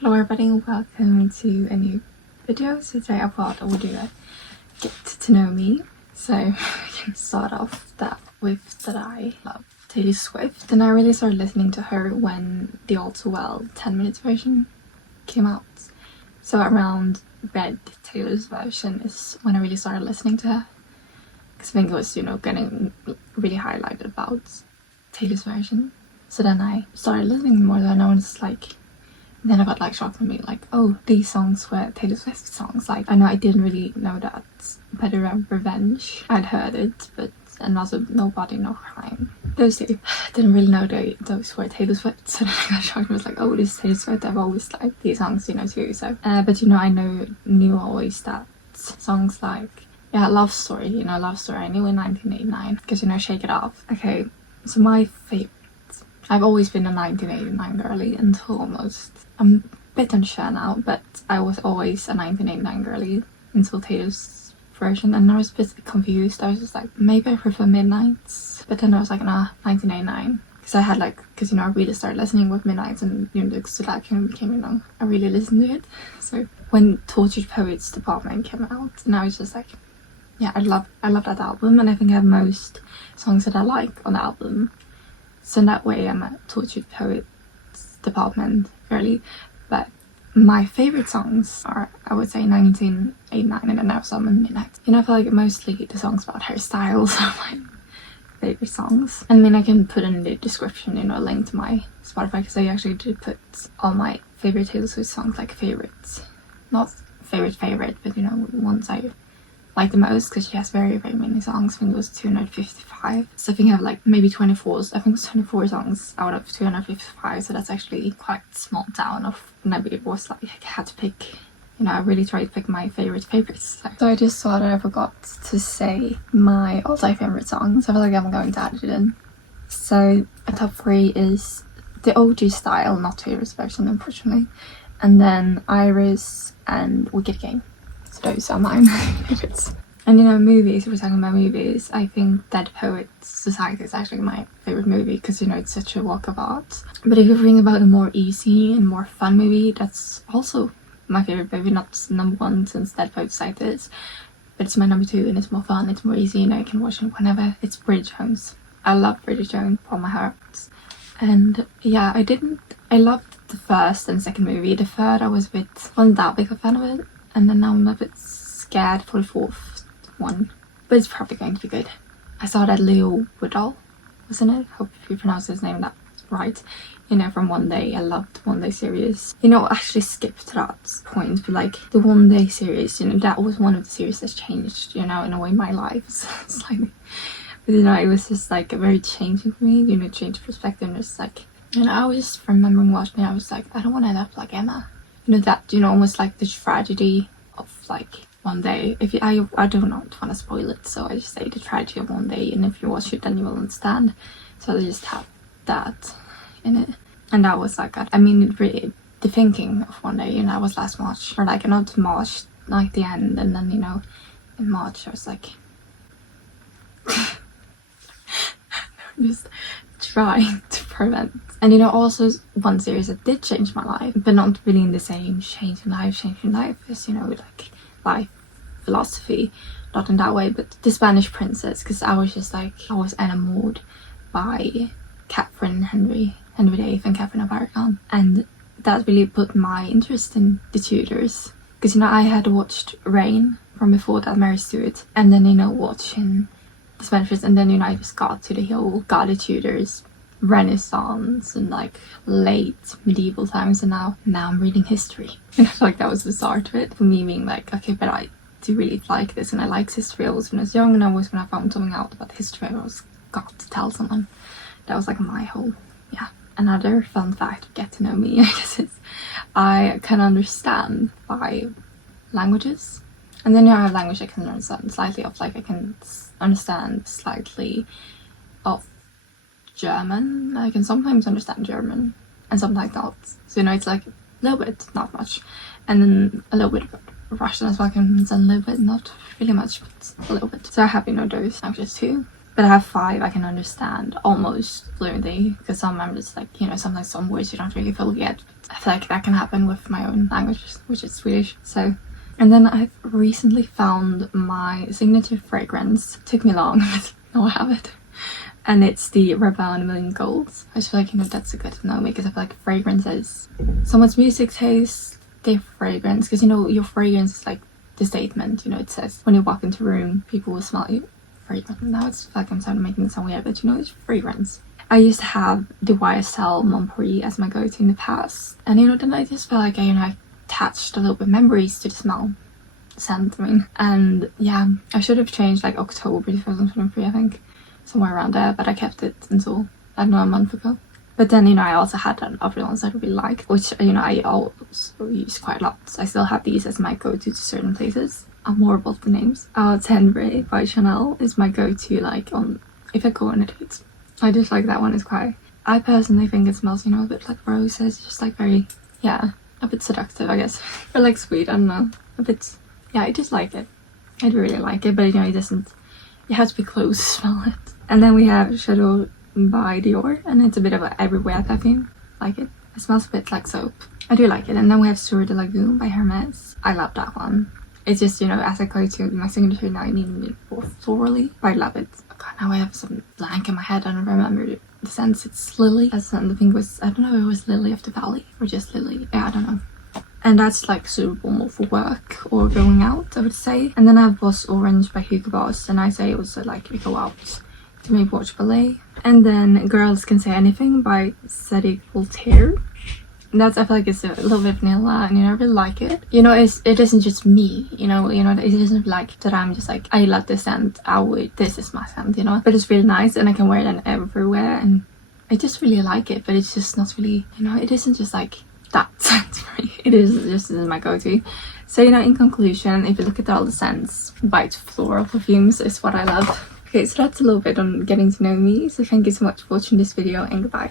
Hello everybody, welcome to a new video. So today I thought I would do a get to know me. So I can start off with that I love Taylor Swift, and I really started listening to her when the All Too Well 10 minutes version came out. So around Red, Taylor's version is when I really started listening to her, because I think it was, getting really highlighted about Taylor's version. So then I started listening more, and I was like, then I got like shocked from me, like, oh, these songs were Taylor Swift songs. Like, I know I didn't really know that Better Revenge. I'd heard it, but and also Nobody No Crime. Those two. Didn't really know those were Taylor Swift. So then I got shocked and was like, oh, this is Taylor Swift. I've always liked these songs, too. So, but I knew always that songs like, Love Story, Love Story. I knew in 1989 because Shake It Off. Okay, so my favorite. I've always been a 1989 girly until almost. I'm a bit unsure now, but I was always a 1989 girly until Taylor's version, and I was a bit confused. I was just like, maybe I prefer Midnights, but then I was like, nah, 1989. Because I had I really started listening with Midnights, and the selection became, I really listened to it. So when Tortured Poets Department came out, and I was just like, yeah, I love that album, and I think I have most songs that I like on the album. So in that way, I'm a Tortured Poets Department girly. But my favorite songs are, I would say, 1989 and then Now Some and Midnight. I feel like mostly the songs about hairstyles are my favorite songs. And I can put in the description, a link to my Spotify, because I actually did put all my favorite Taylor Swift songs, like favorites. Not favorite, but ones I like the most, because she has very, very many songs. I think it was 255. So I think I have like maybe 24. I think it's 24 songs out of 255. So that's actually quite small down of maybe it was like I had to pick. I really tried to pick my favorites. So I just thought I forgot to say my all-time favorite songs. I feel like I'm going to add it in. So a top 3 is the OG style, not Taylor's version, unfortunately, and then Iris and Wicked Game. Those are my favorites. And movies, if we're talking about movies, I think Dead Poets Society is actually my favorite movie, because it's such a work of art. But if you think about a more easy and more fun movie, that's also my favorite movie. Not number 1 since Dead Poets Society is, but it's my number 2, and it's more fun, it's more easy, I can watch it whenever. It's Bridget Jones. I love Bridget Jones for my heart. And yeah, I loved the first and second movie. The third I wasn't that big a fan of it. And then now I'm a bit scared for the 4th one. But it's probably going to be good. I saw that Leo Woodall, wasn't it? Hope if you pronounce his name that right. From One Day. I loved One Day series. I actually skipped that point, but the One Day series, that was one of the series that changed, in a way my life. Slightly. But it was just very changing for me, change perspective. And just I was just remembering watching it, I was like, I don't want to end up like Emma. That almost like the tragedy of One Day. I do not want to spoil it, so I just say the tragedy of One Day, and if you watch it then you will understand. So they just have that in it, and that was it really, the thinking of One Day, I was last March, or not March, the end, and then in March I was just trying to prevent. And also one series that did change my life, but not really in the same changing life as life philosophy, not in that way, but The Spanish Princess, because I was just I was enamored by Catherine Henry VIII and Catherine of Aragon, and that really put my interest in the Tudors, because I had watched Reign from before that, Mary Stuart, and then watching The Spanish Princess, and then I just got to the whole the Tudors, Renaissance, and late medieval times, and now I'm reading history. And I feel that was the start of it for me, being okay, but I do really like this, and I liked history always when I was young, and always when I found something out about history I always got to tell someone. That was my whole, Another fun fact to get to know me, I guess, is I can understand 5 languages, and then I have language I can understand slightly of, I can understand slightly of German. I can sometimes understand German and sometimes not. So it's a little bit, not much. And then a little bit of Russian as well. I can understand a little bit, not really much, but a little bit. So I have those languages too. but I have 5 I can understand almost fluently, because some I'm just like, you know, sometimes some words you don't really fully get. I feel like that can happen with my own language, which is Swedish. So, and then I've recently found my signature fragrance. Took me long, but now I have it. And it's the Rabanne Million Golds. I just feel like, you know, that's a good to know, because I feel like fragrances, someone's music taste, their fragrance, because, you know, your fragrance is like the statement, you know, it says when you walk into a room, people will smell you. Fragrance. Now it's like I'm starting making it sound weird, but you know, it's fragrance. I used to have the YSL Mon Prix as my go-to in the past, and you know, then I just felt like I attached a little bit memories to the smell, scent, I mean. And yeah, I should have changed like October 2023, I think, somewhere around there, but I kept it until, I don't know, a month ago. But then, you know, I also had other ones I really liked, which, you know, I also use quite a lot. I still have these as my go-to to certain places. I'm more about the names. Tenbre by Chanel is my go-to, like, on if I go on a date. I just like that one. It's quite, I personally think it smells, you know, a bit like roses, just like very, yeah, a bit seductive, I guess. Or like sweet, I don't know. A bit, yeah, I just like it. I do really like it, but you know, it doesn't, you have to be close to smell it. And then we have Chateau by Dior, and it's a bit of an everywhere perfume. Like it. It smells a bit like soap. I do like it. And then we have Sur de Lagoon by Hermes. I love that one. It's just, you know, as I go to my signature now, I need it more florally, but I love it. God, now I have some blank in my head. I don't remember the scent. It's Lily. That's the thing was, I don't know if it was Lily of the Valley or just Lily. Yeah, I don't know. And that's like suitable more for work or going out, I would say. And then I have Boss Orange by Hugo Boss, and I say also like we go out to maybe watch ballet. And then Girls Can Say Anything by Cedric Voltaire. And that's, I feel like it's a little bit vanilla, and you know, I really like it. You know, it isn't just me, you know, it isn't like that I'm just like, I love this scent, this is my scent, you know. But it's really nice, and I can wear it everywhere, and I just really like it. But it's just not really, you know, it isn't just like that scent for me. It is just my go-to. So, you know, in conclusion, if you look at all the scents, white floral perfumes is what I love. Okay, so that's a little bit on getting to know me. So thank you so much for watching this video, and goodbye.